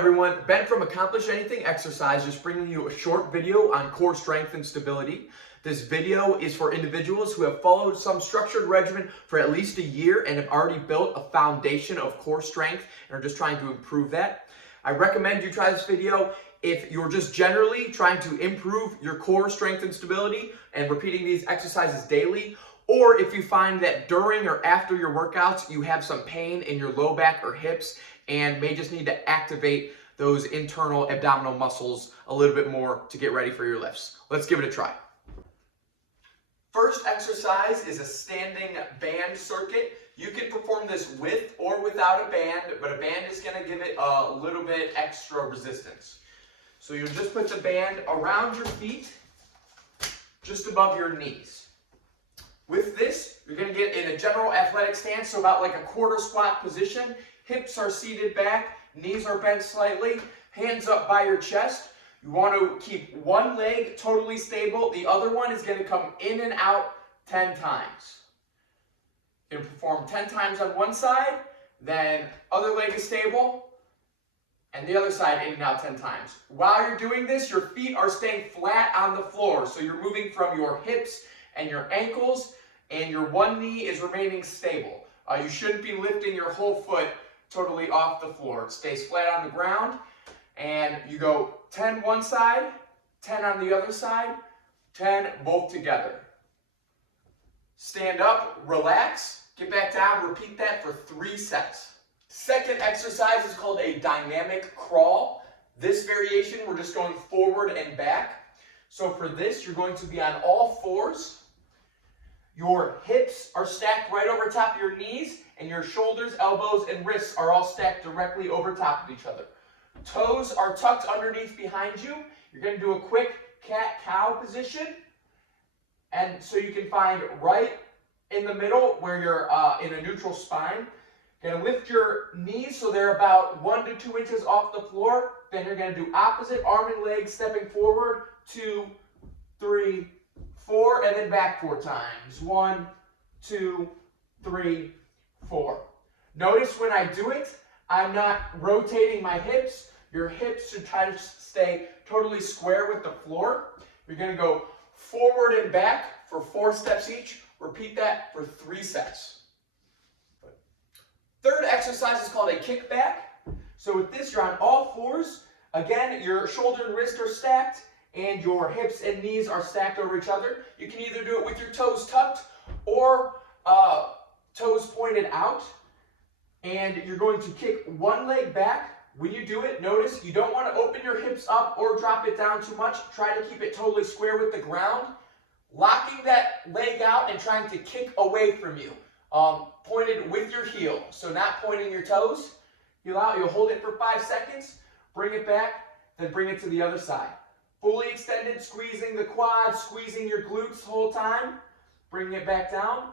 everyone, Ben from Accomplish Anything Exercise, just bringing you a short video on core strength and stability. This video is for individuals who have followed some structured regimen for at least a year and have already built a foundation of core strength and are just trying to improve that. I recommend you try this video if you're just generally trying to improve your core strength and stability and repeating these exercises daily, or if you find that during or after your workouts you have some pain in your low back or hips and may just need to activate those internal abdominal muscles a little bit more to get ready for your lifts. Let's give it a try. First exercise is a standing band circuit. You can perform this with or without a band, but a band is going to give it a little bit extra resistance. So you'll just put the band around your feet, just above your knees. With this, you're going to get in a general athletic stance, so about like a quarter squat position. Hips are seated back, knees are bent slightly, hands up by your chest. You want to keep one leg totally stable. The other one is going to come in and out 10 times. You're going to perform 10 times on one side, then other leg is stable, and the other side in and out 10 times. While you're doing this, your feet are staying flat on the floor. So you're moving from your hips and your ankles, and your one knee is remaining stable. You shouldn't be lifting your whole foot totally off the floor. It stays flat on the ground, and you go 10 one side, 10 on the other side, 10 both together. Stand up, relax, get back down, repeat that for 3 sets. Second exercise is called a dynamic crawl. This variation, we're just going forward and back. So for this, you're going to be on all fours. Your hips are stacked right over top of your knees, and your shoulders, elbows, and wrists are all stacked directly over top of each other. Toes are tucked underneath behind you. You're going to do a quick cat-cow position. And so you can find right in the middle where you're in a neutral spine. You're going to lift your knees so they're about 1 to 2 inches off the floor. Then you're going to do opposite arm and leg, stepping forward, 2, 3, 4, and then back 4 times. 1, 2, 3, 4. Notice when I do it, I'm not rotating my hips. Your hips should try to stay totally square with the floor. You're going to go forward and back for 4 steps each. Repeat that for 3 sets. Third exercise is called a kickback. So with this, you're on all fours. Again, your shoulder and wrist are stacked, and your hips and knees are stacked over each other. You can either do it with your toes tucked or toes pointed out. And you're going to kick one leg back. When you do it, notice you don't want to open your hips up or drop it down too much. Try to keep it totally square with the ground. Locking that leg out and trying to kick away from you. Pointed with your heel, so not pointing your toes. Heel out, you'll hold it for 5 seconds, bring it back, then bring it to the other side. Fully extended, squeezing the quads, squeezing your glutes the whole time. Bringing it back down.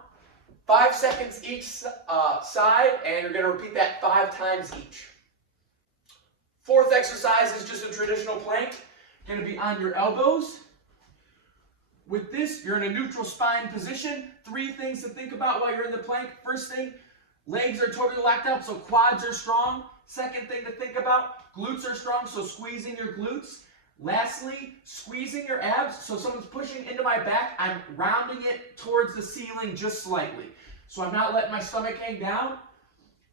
5 seconds each side, and you're going to repeat that 5 times each. Fourth exercise is just a traditional plank. You're going to be on your elbows. With this, you're in a neutral spine position. 3 things to think about while you're in the plank. First thing, legs are totally locked up, so quads are strong. Second thing to think about, glutes are strong, so squeezing your glutes. Lastly, squeezing your abs. So if someone's pushing into my back, I'm rounding it towards the ceiling just slightly. So I'm not letting my stomach hang down.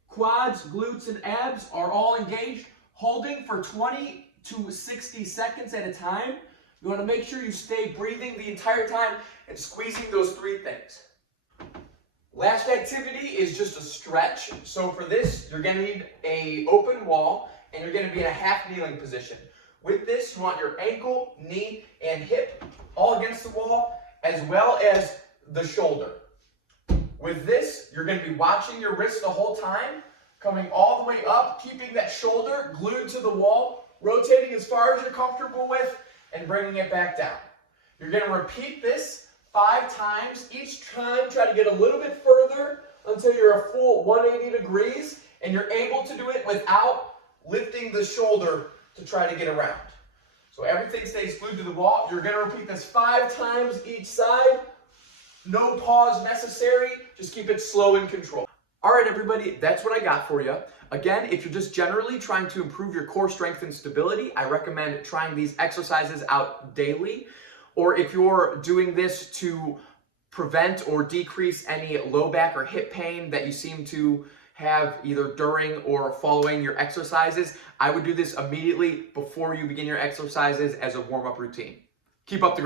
Quads, glutes, and abs are all engaged. Holding for 20 to 60 seconds at a time. You want to make sure you stay breathing the entire time and squeezing those 3 things. Last activity is just a stretch. So for this, you're going to need an open wall, and you're going to be in a half kneeling position. With this, you want your ankle, knee, and hip all against the wall, as well as the shoulder. With this, you're going to be watching your wrist the whole time, coming all the way up, keeping that shoulder glued to the wall, rotating as far as you're comfortable with, and bringing it back down. You're going to repeat this 5 times. Each time, try to get a little bit further until you're a full 180 degrees, and you're able to do it without lifting the shoulder to try to get around. So everything stays glued to the wall. You're going to repeat this 5 times each side. No pause necessary. Just keep it slow and controlled. All right, everybody, that's what I got for you. Again, if you're just generally trying to improve your core strength and stability, I recommend trying these exercises out daily. Or if you're doing this to prevent or decrease any low back or hip pain that you seem to have either during or following your exercises, I would do this immediately before you begin your exercises as a warm-up routine. Keep up the